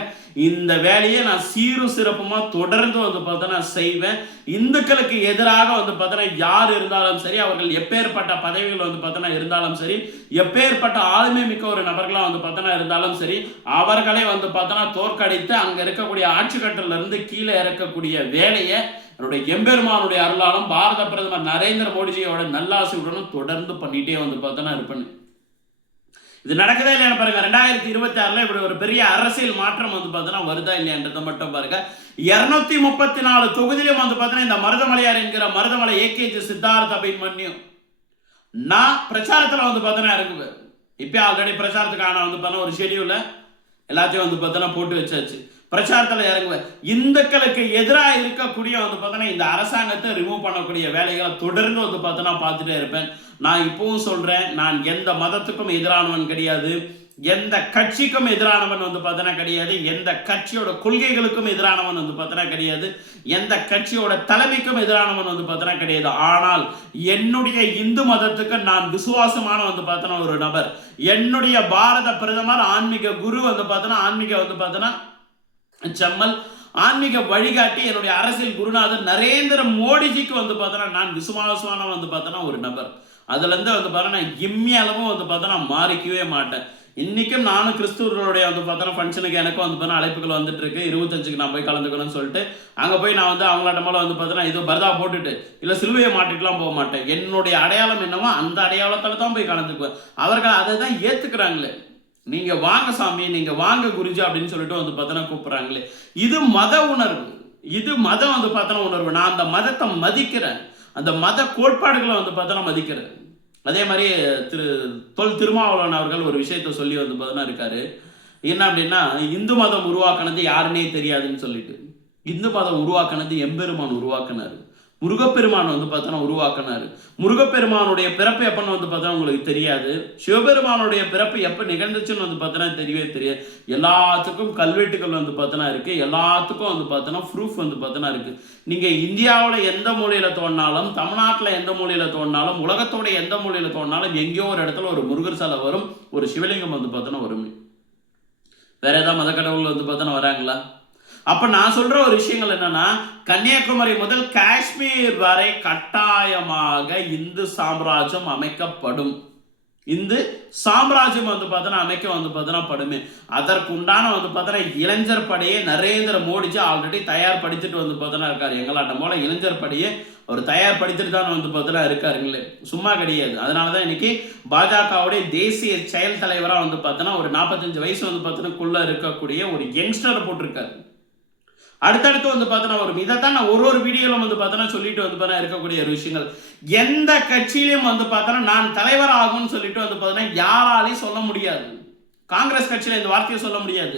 இந்த வேலையை நான் சீரும் சிறப்புமாக தொடர்ந்து வந்து பார்த்தோன்னா செய்வேன். இந்துக்களுக்கு எதிராக வந்து பார்த்தோன்னா யார் இருந்தாலும் சரி, அவர்கள் எப்பேற்பட்ட பதவிகள் வந்து பார்த்தோன்னா இருந்தாலும் சரி, எப்பேற்பட்ட ஆளுமை மிக்க ஒரு நபர்களாக வந்து பார்த்தோன்னா இருந்தாலும் சரி, அவர்களை வந்து பார்த்தோன்னா தோற்கடித்து அங்கே இருக்கக்கூடிய ஆட்சி கட்டில இருந்து கீழே இறக்கக்கூடிய வேலையை என்னுடைய எம்பெருமானுடைய அருளாலும் பாரத பிரதமர் நரேந்திர மோடிஜியோட நல்லாசியுடனும் தொடர்ந்து பண்ணிட்டே வந்து பார்த்தோன்னா இருப்பேன். இது நடக்குதா இல்லையா பாருங்க. 2026 இப்படி ஒரு பெரிய அரசியல் மாற்றம் வந்து பார்த்தோன்னா வருதா இல்லையான்றதை மட்டும் பாருங்க. 234 தொகுதியிலும் வந்து பார்த்தோன்னா இந்த மருதமலையார் என்கிற மருதமலை ஏகேஜி சித்தார்த்த அபிமன்யு நான் பிரச்சாரத்தில் வந்து பார்த்தோன்னா இறங்குவேன். இப்போ ஆல்ரெடி பிரச்சாரத்துக்கான வந்து பார்த்தோன்னா ஒரு ஷெடியூல எல்லாத்தையும் வந்து பார்த்தோன்னா போட்டு வச்சாச்சு. பிரச்சாரத்தில் இறங்குவேன். இந்துக்களுக்கு எதிராக இருக்கக்கூடிய வந்து பார்த்தோன்னா இந்த அரசாங்கத்தை ரிமூவ் பண்ணக்கூடிய வேலைகளை தொடர்ந்து வந்து பார்த்தோன்னா பார்த்துட்டே இருப்பேன். நான் இப்பவும் சொல்றேன், நான் எந்த மதத்துக்கும் எதிரானவன் கிடையாது, எந்த கட்சிக்கும் எதிரானவன் வந்து பார்த்தோன்னா கிடையாது, எந்த கட்சியோட கொள்கைகளுக்கும் எதிரானவன் வந்து பார்த்தோன்னா கிடையாது, எந்த கட்சியோட தலைமைக்கும் எதிரானவன் வந்து பார்த்தோன்னா கிடையாது. ஆனால் என்னுடைய இந்து மதத்துக்கு நான் விசுவாசமான வந்து பார்த்தோன்னா ஒரு நபர். என்னுடைய பாரத பிரதமர் ஆன்மீக குரு வந்து பார்த்தோன்னா ஆன்மீக வந்து பார்த்தோன்னா செம்மல் ஆன்மீக வழிகாட்டி என்னுடைய அரசியல் குருநாதர் நரேந்திர மோடிஜிக்கு வந்து பார்த்தோன்னா நான் விசுவாசமான வந்து பார்த்தோன்னா ஒரு நபர். அதுல இருந்து வந்து பார்த்தோன்னா இம்மி அளவும் வந்து பார்த்தோன்னா மாறிக்கவே மாட்டேன். இன்னைக்கும் நானும் கிறிஸ்துவர்களுடைய வந்து பார்த்தோன்னா ஃபங்க்ஷனுக்கு எனக்கும் வந்து பார்த்தோன்னா அழைப்புகள் வந்துட்டு இருக்கு. 25க்கு நான் போய் கலந்துக்கணும்னு சொல்லிட்டு அங்கே போய் நான் வந்து அவங்களாட்ட மேலே வந்து பார்த்தோன்னா இது பரதா போட்டுட்டு இல்லை சிலுவையை மாட்டிட்டுலாம் போக மாட்டேன். என்னுடைய அடையாளம் என்னவோ அந்த அடையாளத்தில் தான் போய் கலந்துக்குவேன். அவர்கள் அதை தான் ஏற்றுக்கிறாங்களே. நீங்க வாங்க சாமி, நீங்க வாங்க குருஜி அப்படின்னு சொல்லிட்டு வந்து பார்த்தோன்னா கூப்பிடுறாங்களே. இது மத உணர்வு, இது மதம் வந்து பார்த்தோன்னா உணர்வு. நான் அந்த மதத்தை மதிக்கிறேன், அந்த மத கோட்பாடுகளை வந்து பார்த்தோன்னா மதிக்கிறேன். அதே மாதிரி திருமாவளவன் அவர்கள் ஒரு விஷயத்த சொல்லி வந்து பார்த்தோன்னா இருக்காரு. என்ன அப்படின்னா, இந்து மதம் உருவாக்குனது யாருன்னே தெரியாதுன்னு சொல்லிட்டு. இந்து மதம் உருவாக்குனது எம்பெருமான் உருவாக்குனாரு, முருகப்பெருமான் வந்து பார்த்தோன்னா உருவாக்கினாரு. முருகப்பெருமானுடைய பிறப்பு எப்பன்னு வந்து பார்த்தா உங்களுக்கு தெரியாது. சிவபெருமானுடைய பிறப்பு எப்போ நிகழ்ந்துச்சுன்னு வந்து பார்த்தோன்னா தெரியவே தெரியாது. எல்லாத்துக்கும் கல்வெட்டுகள் வந்து பார்த்தோன்னா இருக்கு, எல்லாத்துக்கும் வந்து பார்த்தோன்னா ப்ரூஃப் வந்து பார்த்தோன்னா இருக்கு. நீங்க இந்தியாவில் எந்த மூலையில தோணினாலும், தமிழ்நாட்டில் எந்த மூலையில தோணினாலும், உலகத்தோட எந்த மூலையில தோணினாலும் எங்கேயோ ஒரு இடத்துல ஒரு முருகர் சிலை வரும், ஒரு சிவலிங்கம் வந்து பார்த்தோன்னா வரும். வேற ஏதாவது மத கடவுள் வந்து பார்த்தோன்னா வராங்களா? அப்ப நான் சொல்ற ஒரு விஷயங்கள் என்னன்னா, கன்னியாகுமரி முதல் காஷ்மீர் வரை கட்டாயமாக இந்து சாம்ராஜ்யம் அமைக்கப்படும். இந்து சாம்ராஜ்யம் வந்து பார்த்தோன்னா அமைக்க வந்து பார்த்தோன்னா படுமே. அதற்குண்டான வந்து பார்த்தோன்னா இளைஞர் படையை நரேந்திர மோடிஜி ஆல்ரெடி தயார்படுத்திட்டு வந்து பார்த்தோன்னா இருக்காரு. எங்களாட்டம் போல இளைஞர் படையை அவர் தயார்படுத்திட்டு தான் வந்து பார்த்தோன்னா இருக்காருங்களே, சும்மா கிடையாது. அதனாலதான் இன்னைக்கு பாஜகவுடைய தேசிய செயல் தலைவராக வந்து பார்த்தோன்னா ஒரு 45 வயசு வந்து பார்த்தோன்னா இருக்கக்கூடிய ஒரு யங்ஸ்டரை போட்டிருக்காரு. அடுத்தடுத்து வந்து பார்த்தோன்னா வரும். இதைத்தான் நான் ஒரு வீடியோவில் வந்து பார்த்தோன்னா சொல்லிட்டு வந்து பார்த்தா இருக்கக்கூடிய ஒரு விஷயங்கள். எந்த கட்சியிலையும் வந்து பார்த்தோன்னா நான் தலைவர் ஆகும்னு சொல்லிட்டு வந்து பார்த்தோன்னா யாராலையும் சொல்ல முடியாது. காங்கிரஸ் கட்சியில் இந்த வார்த்தையை சொல்ல முடியாது.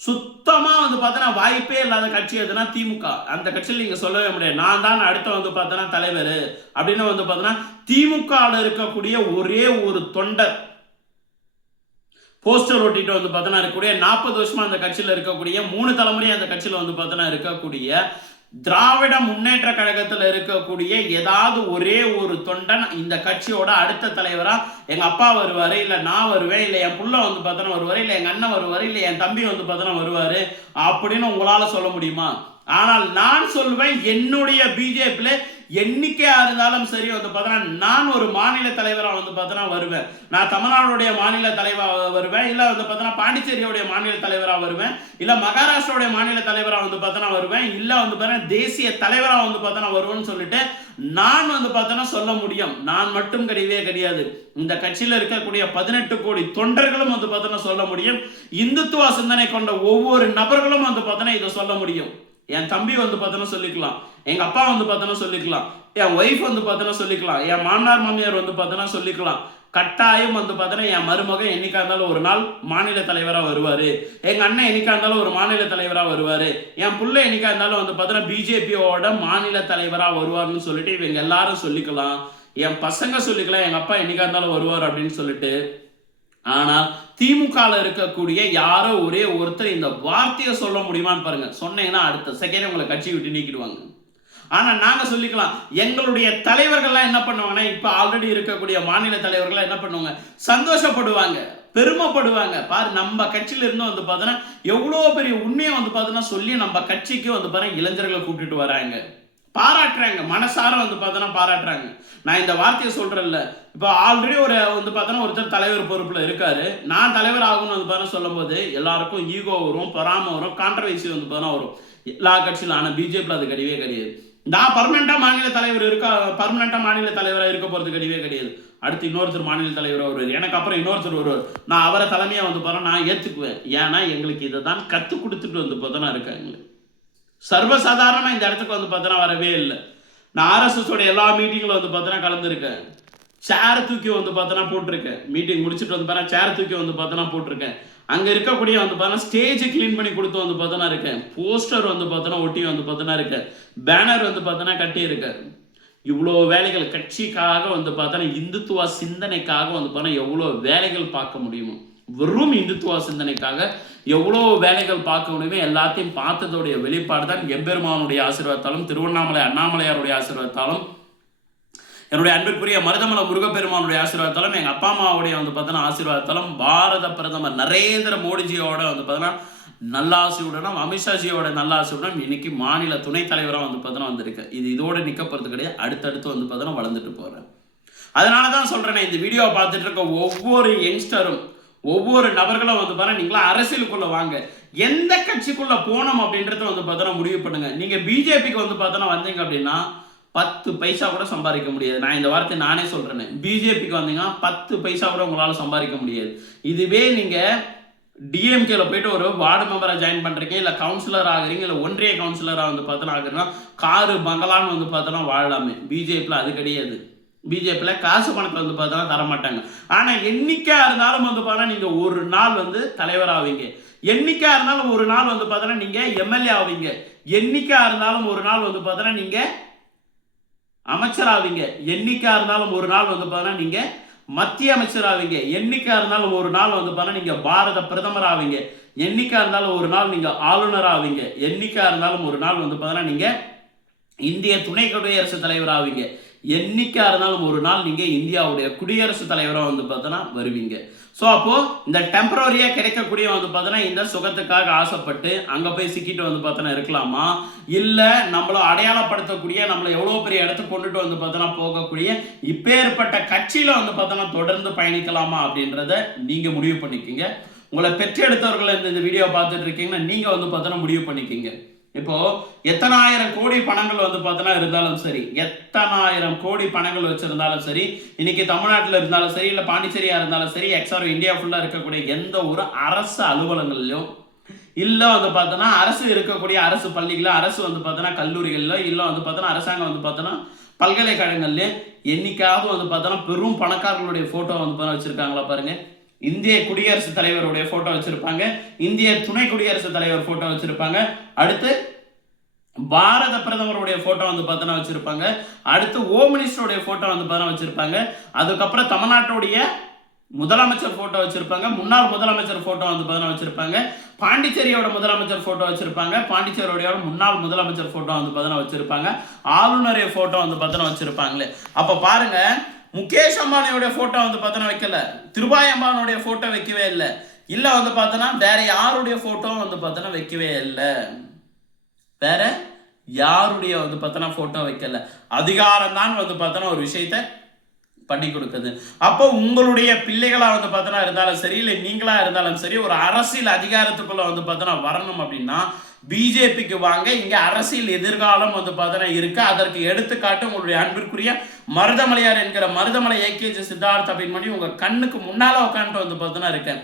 சுத்தமாக வந்து பார்த்தோன்னா வாய்ப்பே இல்லாத கட்சி எதுனா திமுக. அந்த கட்சியில் நீங்கள் சொல்லவே முடியாது. நான் தான் அடுத்த வந்து பார்த்தோன்னா தலைவர் அப்படின்னு வந்து பார்த்தோன்னா திமுகவில் இருக்கக்கூடிய ஒரே ஒரு தொண்டர் போஸ்டர் ஓட்டிட்டு வந்து பார்த்தோன்னா இருக்கக்கூடிய 40 வருஷமா அந்த கட்சியில் இருக்கக்கூடிய 3 தலைமுறையாக அந்த கட்சியில் வந்து பார்த்தோன்னா இருக்கக்கூடிய திராவிட முன்னேற்ற கழகத்தில் இருக்கக்கூடிய ஏதாவது ஒரே ஒரு தொண்டன் இந்த கட்சியோட அடுத்த தலைவரா எங்க அப்பா வருவாரு, இல்ல நான் வருவேன், இல்ல என் புள்ள வந்து பார்த்தோன்னா வருவாரு, இல்ல எங்க அண்ணன் வருவாரு, இல்ல என் தம்பி வந்து பார்த்தோன்னா வருவாரு அப்படின்னு உங்களால சொல்ல முடியுமா? ஆனால் நான் சொல்வேன், என்னுடைய பிஜேபியில எண்ணிக்கையா இருந்தாலும் சரி வந்து பார்த்தோன்னா நான் ஒரு மாநில தலைவராக வந்து பார்த்தோன்னா வருவேன். நான் தமிழ்நாடுடைய மாநில தலைவராக வருவேன், இல்லை வந்து பார்த்தோன்னா பாண்டிச்சேரியோடைய மாநில தலைவராக வருவேன், இல்லை மகாராஷ்டிராவுடைய மாநில தலைவராக வந்து பார்த்தோன்னா வருவேன், இல்லை வந்து பார்த்தோன்னா தேசிய தலைவராக வந்து பார்த்தோன்னா வருவேன்னு சொல்லிட்டு நான் வந்து பார்த்தோன்னா சொல்ல முடியும். நான் மட்டும் கிடையவே கிடையாது, இந்த கட்சியில் இருக்கக்கூடிய 18 கோடி தொண்டர்களும் வந்து பார்த்தோன்னா சொல்ல முடியும். இந்துத்துவ சிந்தனை கொண்ட ஒவ்வொரு நபர்களும் வந்து பார்த்தோன்னா இதை சொல்ல முடியும். என் தம்பி வந்து பார்த்தோன்னா சொல்லிக்கலாம், எங்க அப்பா வந்து பார்த்தோன்னா சொல்லிக்கலாம், என் ஒய்ஃப் வந்து பார்த்தோன்னா சொல்லிக்கலாம், என் மாமனார் மாமியார் வந்து பார்த்தோன்னா சொல்லிக்கலாம். கட்டாயம் வந்து பார்த்தோன்னா என் மருமகன் என்னைக்கா இருந்தாலும் ஒரு நாள் மாநில தலைவராக வருவாரு, எங்க அண்ணன் என்னைக்கா இருந்தாலும் ஒரு மாநில தலைவராக வருவாரு, என் புள்ள என்னைக்கா இருந்தாலும் வந்து பார்த்தோன்னா பிஜேபியோட மாநில தலைவராக வருவார்னு சொல்லிட்டு இவங்க எல்லாரும் சொல்லிக்கலாம். என் பசங்க சொல்லிக்கலாம், எங்க அப்பா என்னைக்கா இருந்தாலும் வருவார் அப்படின்னு சொல்லிட்டு. ஆனால் திமுக இருக்கக்கூடிய யாரோ ஒரே ஒருத்தர் இந்த வார்த்தையை சொல்ல முடியுமான்னு பாருங்க. சொன்னீங்கன்னா அடுத்த செகண்ட் உங்களை கட்சி விட்டு நீக்கிடுவாங்க. ஆனா நாங்க சொல்லிக்கலாம், எங்களுடைய தலைவர்கள்லாம் என்ன பண்ணுவாங்கன்னா, இப்ப ஆல்ரெடி இருக்கக்கூடிய மாநில தலைவர்கள் என்ன பண்ணுவாங்க, சந்தோஷப்படுவாங்க, பெருமைப்படுவாங்க. பாரு நம்ம கட்சியில இருந்து வந்து பார்த்தோன்னா எவ்வளோ பெரிய உண்மையை வந்து பார்த்தோன்னா சொல்லி நம்ம கட்சிக்கு வந்து பாருங்க இளைஞர்களை கூப்பிட்டுட்டு வராங்க, பாராட்டுறாங்க, மனசார வந்து பார்த்தோன்னா பாராட்டுறாங்க. நான் இந்த வார்த்தையை சொல்றேன்ல, இப்போ ஆல்ரெடி ஒரு வந்து பார்த்தோன்னா ஒருத்தர் தலைவர் பொறுப்புல இருக்காரு, நான் தலைவர் ஆகணும்னு வந்து பார்த்தா சொல்லும் போது எல்லாருக்கும் ஈகோ வரும், பொறாமை வரும், கான்ட்ரவர்சி வந்து பார்த்தா வரும் எல்லா கட்சியிலும். ஆனால் பிஜேபியில் அது கிடையவே கிடையாது. நான் பர்மனண்டா மாநில தலைவர் பர்மனண்டா மாநில தலைவராக இருக்க போறது கிடையவே கிடையாது. அடுத்து இன்னொருத்தர் மாநில தலைவராக வருவார், எனக்கு அப்புறம் இன்னொருத்தர் வருவார், நான் அவரை தலைமையா வந்து பார்த்தா நான் ஏற்றுக்குவேன். ஏன்னா எங்களுக்கு இதை தான் கற்றுக் கொடுத்துட்டு வந்து பார்த்தோன்னா இருக்காங்க. சர்வசாதாரணமா இந்த இடத்துக்கு வந்து பார்த்தோன்னா வரவே இல்லை. நான் ஆர்எஸ்எஸோட எல்லா மீட்டிங்கில் வந்து பார்த்தோன்னா கலந்துருக்கேன், சேர் தூக்கி வந்து பார்த்தோன்னா போட்டிருக்கேன், மீட்டிங் முடிச்சுட்டு வந்து பார்த்தா சேர் தூக்கி வந்து பார்த்தோன்னா போட்டிருக்கேன். அங்கே இருக்கக்கூடிய வந்து பார்த்தோன்னா ஸ்டேஜை கிளீன் பண்ணி கொடுத்து வந்து பார்த்தோன்னா இருக்கேன், போஸ்டர் வந்து பார்த்தோன்னா ஒட்டி வந்து பார்த்தோன்னா இருக்கேன், பேனர் வந்து பார்த்தோன்னா கட்டி இருக்கேன். இவ்வளோ வேலைகள் கட்சிக்காக வந்து பார்த்தோன்னா இந்துத்துவ சிந்தனைக்காக வந்து பார்த்தோன்னா எவ்வளோ வேலைகள் பார்க்க முடியுமோ, வெறும் இந்துத்துவ சிந்தனைக்காக எவ்வளோ வேலைகள் பார்க்க முடியுமோ எல்லாத்தையும் பார்த்ததோடைய வெளிப்பாடு தான் எம்பெருமானுடைய ஆசீர்வாதத்தாலும், திருவண்ணாமலை அண்ணாமலையாருடைய ஆசீர்வாதத்தாலும், என்னுடைய அன்பிற்குரிய மருதமலை முருகப்பெருமானுடைய ஆசீர்வாதத்தாலும், எங்கள் அப்பா அம்மாவுடைய வந்து பார்த்தோன்னா ஆசீர்வாதத்தாலும், பாரத பிரதமர் நரேந்திர மோடிஜியோட வந்து பார்த்தோன்னா நல்லாசியுடனும், அமித்ஷாஜியோட நல்லாசியுடனும் இன்னைக்கு மாநில துணைத் தலைவராக வந்து பார்த்தோன்னா வந்திருக்கு. இது இதோட நிற்க போகிறது கிடையாது, அடுத்தடுத்து வந்து பார்த்தோன்னா வளர்ந்துட்டு போகிறேன். அதனால தான் சொல்கிறேன், இந்த வீடியோவை பார்த்துட்டு இருக்க ஒவ்வொரு யங்ஸ்டரும் ஒவ்வொரு நபர்களும் வந்து பார்த்தா நீங்களாம் அரசியலுக்குள்ள வாங்க, எந்த கட்சிக்குள்ள போனோம் அப்படின்றத வந்து பார்த்தா முடிவு பண்ணுங்க. நீங்க பிஜேபிக்கு வந்து பார்த்தா வந்தீங்க அப்படின்னா 10 பைசா கூட சம்பாதிக்க முடியாது. நான் இந்த வார்த்தை நானே சொல்றேன், பிஜேபிக்கு வந்தீங்கன்னா 10 பைசா கூட உங்களால சம்பாதிக்க முடியாது. இதுவே நீங்க டிஎம்கேல போயிட்டு ஒரு வார்டு மெம்பரா ஜாயின் பண்றீங்க, இல்ல கவுன்சிலர் ஆகுறீங்க, இல்ல ஒன்றிய கவுன்சிலரா வந்து பார்த்தா ஆகுறீங்கன்னா காரு பங்களான்னு வந்து பார்த்தோன்னா வாழலாமே. பிஜேபியில் அது கிடையாது. பிஜேபியில் காசு பணத்தை வந்து பார்த்தோன்னா தரமாட்டாங்க. ஆனால் என்னைக்கா இருந்தாலும் வந்து பார்த்தா நீங்கள் ஒரு நாள் வந்து தலைவர் ஆவீங்க, என்னைக்கா இருந்தாலும் ஒரு நாள் வந்து பார்த்தோன்னா நீங்கள் எம்எல்ஏ ஆவீங்க, என்னைக்கா இருந்தாலும் ஒரு நாள் வந்து பார்த்தோன்னா நீங்கள் அமைச்சர் ஆவீங்க, என்னைக்கா இருந்தாலும் ஒரு நாள் வந்து பார்த்தோன்னா நீங்கள் மத்திய அமைச்சர் ஆவீங்க, என்னைக்கா இருந்தாலும் ஒரு நாள் வந்து பார்த்தா நீங்க பாரத பிரதமர் ஆவீங்க, என்னைக்கா இருந்தாலும் ஒரு நாள் நீங்க ஆளுநர் ஆவீங்க, என்னைக்கா இருந்தாலும் ஒரு நாள் வந்து பார்த்தா நீங்க இந்திய துணை குடியரசுத் தலைவர் ஆவீங்க, என்னைக்கா இருந்தாலும் ஒரு நாள் நீங்க இந்தியாவுடைய குடியரசுத் தலைவராக வந்து பார்த்தோன்னா வருவீங்க. ஸோ அப்போ இந்த டெம்பரரியா கிடைக்கக்கூடிய வந்து பார்த்தோன்னா இந்த சுகத்துக்காக ஆசைப்பட்டு அங்கே போய் சிக்கிட்டு வந்து பார்த்தோன்னா இருக்கலாமா, இல்லை நம்மளை அடையாளப்படுத்தக்கூடிய நம்மளை எவ்வளோ பெரிய இடத்துக்கு கொண்டுட்டு வந்து பார்த்தோன்னா போகக்கூடிய இப்பேற்பட்ட கட்சியில் வந்து பார்த்தோன்னா தொடர்ந்து பயணிக்கலாமா அப்படின்றத நீங்கள் முடிவு பண்ணிக்கிங்க. உங்களை பெற்றெடுத்தவர்கள் இந்த வீடியோ பார்த்துட்டு இருக்கீங்கன்னா நீங்கள் வந்து பார்த்தோன்னா முடிவு பண்ணிக்கிங்க. இப்போ எத்தனாயிரம் கோடி பணங்கள் வந்து பார்த்தோன்னா இருந்தாலும் சரி, எத்தனாயிரம் கோடி பணங்கள் வச்சிருந்தாலும் சரி, இன்னைக்கு தமிழ்நாட்டில் இருந்தாலும் சரி, இல்லை பாண்டிச்சேரியா இருந்தாலும் சரி, எக்ஸாரோ இந்தியா ஃபுல்லாக இருக்கக்கூடிய எந்த ஒரு அரசு அலுவலகங்கள்லையும் இல்லை வந்து பார்த்தோன்னா அரசு இருக்கக்கூடிய அரசு பள்ளிகளோ, அரசு வந்து பார்த்தோன்னா கல்லூரிகளிலோ, இல்லை வந்து பார்த்தோன்னா அரசாங்கம் வந்து பார்த்தோன்னா பல்கலைக்கழகங்கள்லையும் என்னைக்காவது வந்து பார்த்தோன்னா பெரும் பணக்காரர்களுடைய ஃபோட்டோ வந்து பார்த்தா வச்சிருக்காங்களா பாருங்க. இந்திய குடியரசுத் தலைவருடைய போட்டோ வச்சிருப்பாங்க, இந்திய துணை குடியரசுத் தலைவர் போட்டோ வச்சிருப்பாங்க, அடுத்து பாரத பிரதமருடைய போட்டோ வந்து பார்த்தோன்னா வச்சிருப்பாங்க, அடுத்து ஹோம் மினிஸ்டருடைய போட்டோ வந்து பார்த்தோன்னா வச்சிருப்பாங்க, அதுக்கப்புறம் தமிழ்நாட்டுடைய முதலமைச்சர் போட்டோ வச்சிருப்பாங்க, முன்னாள் முதலமைச்சர் போட்டோ வந்து பார்த்தீங்கன்னா வச்சிருப்பாங்க, பாண்டிச்சேரியோட முதலமைச்சர் போட்டோ வச்சிருப்பாங்க, பாண்டிச்சேரியோட முன்னாள் முதலமைச்சர் போட்டோ வந்து பார்த்தீங்கன்னா வச்சிருப்பாங்க, ஆளுநரைய போட்டோ வந்து பார்த்தீங்கன்னா வச்சிருப்பாங்களே. அப்ப பாருங்க, முகேஷ் அம்பானியோட போட்டோ வந்து பார்த்தீங்கன்னா வைக்கல, திருபாய் அம்பானியோட போட்டோ வைக்கவே இல்லை, இல்ல வந்து பார்த்தீங்கன்னா வேற யாருடைய போட்டோ வந்து பார்த்தீங்கன்னா வைக்கவே இல்லை, வேற யாருடைய வந்து பார்த்தீங்கன்னா போட்டோ வைக்கல. அதிகாரம் தான் வந்து பார்த்தீங்கன்னா ஒரு விஷயத்தை பண்ணி கொடுக்குது. அப்போ உங்களுடைய பிள்ளைகளா வந்து பார்த்தோன்னா இருந்தாலும் சரி, இல்லை நீங்களா இருந்தாலும் சரி, ஒரு அரசியல் அதிகாரத்துக்குள்ள வந்து பார்த்தோன்னா வரணும் அப்படின்னா பிஜேபிக்கு வாங்க. இங்க அரசியல் எதிர்காலம் வந்து பார்த்தோன்னா இருக்கு. அதற்கு எடுத்துக்காட்டு உங்களுடைய அன்பிற்குரிய மருதமலையார் என்கிற மருதமலை ஏகேஜி சித்தார்த் அப்படின்னு பண்ணி உங்க கண்ணுக்கு முன்னால உட்காந்துட்டு வந்து பார்த்தோன்னா இருக்கேன்.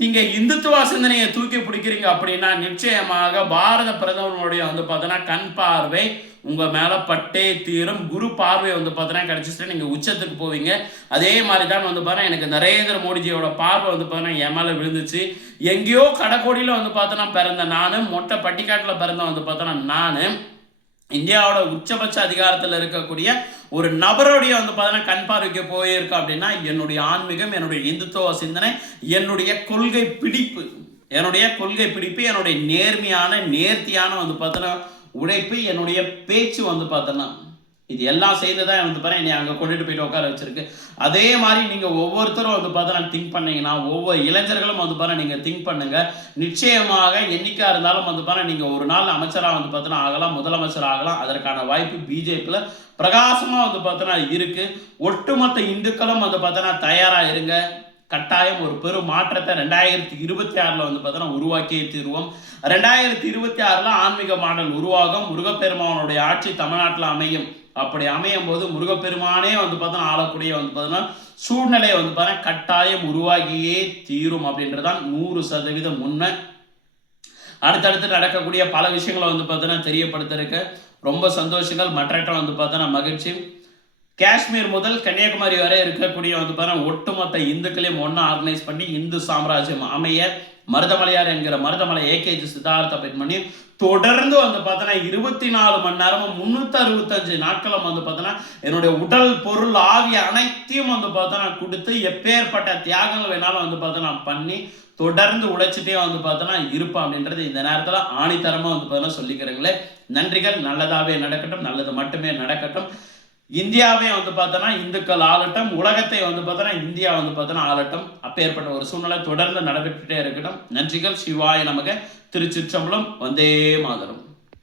நீங்க இந்துத்துவ சிந்தனையை தூக்கி பிடிக்கிறீங்க அப்படின்னா நிச்சயமாக பாரத பிரதமருடைய வந்து பார்த்தோன்னா கண் பார்வை உங்க மேல பட்டே தீரும். குரு பார்வை வந்து பார்த்தோன்னா கிடைச்சிட்டு நீங்க உச்சத்துக்கு போவீங்க. அதே மாதிரி தான் வந்து பார்த்தா எனக்கு நரேந்திர மோடிஜியோட பார்வை வந்து பார்த்தோன்னா என் மேல விழுந்துச்சு. எங்கேயோ கடைக்கோடியில் வந்து பார்த்தோன்னா பிறந்த நானு, மொட்டை பட்டிக்காட்டில் பிறந்த வந்து பார்த்தோன்னா நானு, இந்தியாவோட உச்சபட்ச அதிகாரத்தில் இருக்கக்கூடிய ஒரு நபருடைய வந்து பார்த்தீங்கன்னா கண் பார்வைக்கு போயிருக்கு அப்படின்னா என்னுடைய ஆன்மீகம், என்னுடைய இந்துத்துவ சிந்தனை, என்னுடைய கொள்கை பிடிப்பு, என்னுடைய நேர்மையான நேர்த்தியான வந்து பார்த்தோன்னா உழைப்பு, என்னுடைய பேச்சு வந்து பார்த்தோன்னா இது எல்லாம் செய்துதான் வந்து பாருங்க என்னை அங்கே கொண்டுட்டு போயிட்டு உட்கார வச்சிருக்கு. அதே மாதிரி நீங்க ஒவ்வொருத்தரும் வந்து பார்த்தா திங்க் பண்ணீங்கன்னா, ஒவ்வொரு இளைஞர்களும் வந்து பாருங்க நீங்க திங்க் பண்ணுங்க. நிச்சயமாக என்னைக்கா இருந்தாலும் வந்து பாருங்க நீங்க ஒரு நாள் அமைச்சராக வந்து பார்த்தோன்னா ஆகலாம், முதலமைச்சர் ஆகலாம். அதற்கான வாய்ப்பு பிஜேபியில் பிரகாசமா வந்து பார்த்தோன்னா இருக்கு. ஒட்டுமொத்த இந்துக்களும் வந்து பார்த்தோன்னா தயாரா இருங்க. கட்டாயம் ஒரு பெரும் மாற்றத்தை 2026 வந்து பார்த்தோன்னா உருவாக்கியே தீர்வோம். 2026 ஆன்மீக மாடல் உருவாகும். முருகப்பெருமானுடைய ஆட்சி தமிழ்நாட்டில் அமையும். அப்படி அமையும் போது முருகப்பெருமானே வந்து பார்த்தோன்னா ஆளக்கூடிய வந்து பார்த்தோன்னா சூழ்நிலையை வந்து பார்த்தா கட்டாயம் உருவாகியே தீரும் அப்படின்றதான் 100% உண்மை. அடுத்தடுத்து நடக்கக்கூடிய பல விஷயங்களை வந்து பார்த்தோன்னா தெரியப்படுத்திருக்க ரொம்ப சந்தோஷங்கள். மற்ற வந்து பார்த்தோன்னா மகிழ்ச்சி. காஷ்மீர் முதல் கன்னியாகுமரி வரை இருக்கக்கூடிய வந்து பார்த்தீங்கன்னா ஒட்டுமொத்த இந்துக்களையும் ஒன்றா ஆர்கனைஸ் பண்ணி இந்து சாம்ராஜ்யம் அமைய மருதமலையார் என்கிற மருதமலை ஏகேஜி சித்தார்த்த பெண்மணி தொடர்ந்து வந்து பார்த்தோன்னா 24 மணி நேரமும் 365 நாட்களும் வந்து பார்த்தோன்னா என்னுடைய உடல் பொருள் ஆவி அனைத்தையும் வந்து பார்த்தோன்னா கொடுத்து எப்பேற்பட்ட தியாகங்கள் வேணாலும் வந்து பார்த்தோன்னா பண்ணி தொடர்ந்து உழைச்சிட்டே வந்து பார்த்தோன்னா இருப்போம் அப்படின்றது இந்த நேரத்தில் ஆணித்தரமாக வந்து பார்த்தோன்னா சொல்லிக்கிறீங்களே. நன்றிகள். நல்லதாகவே நடக்கட்டும், நல்லது மட்டுமே நடக்கட்டும். இந்தியாவே வந்து பார்த்தோன்னா இந்துக்கள் ஆளட்டும், உலகத்தை வந்து பார்த்தோன்னா இந்தியா வந்து பார்த்தோன்னா ஆளட்டும். அப்பேற்பட்ட ஒரு சூழ்நிலை தொடர்ந்து நடைபெற்றுட்டே இருக்கட்டும். நன்றிகள். சிவாய நமக. திருச்சிற்றம்பலம். வந்தே மாதரம்.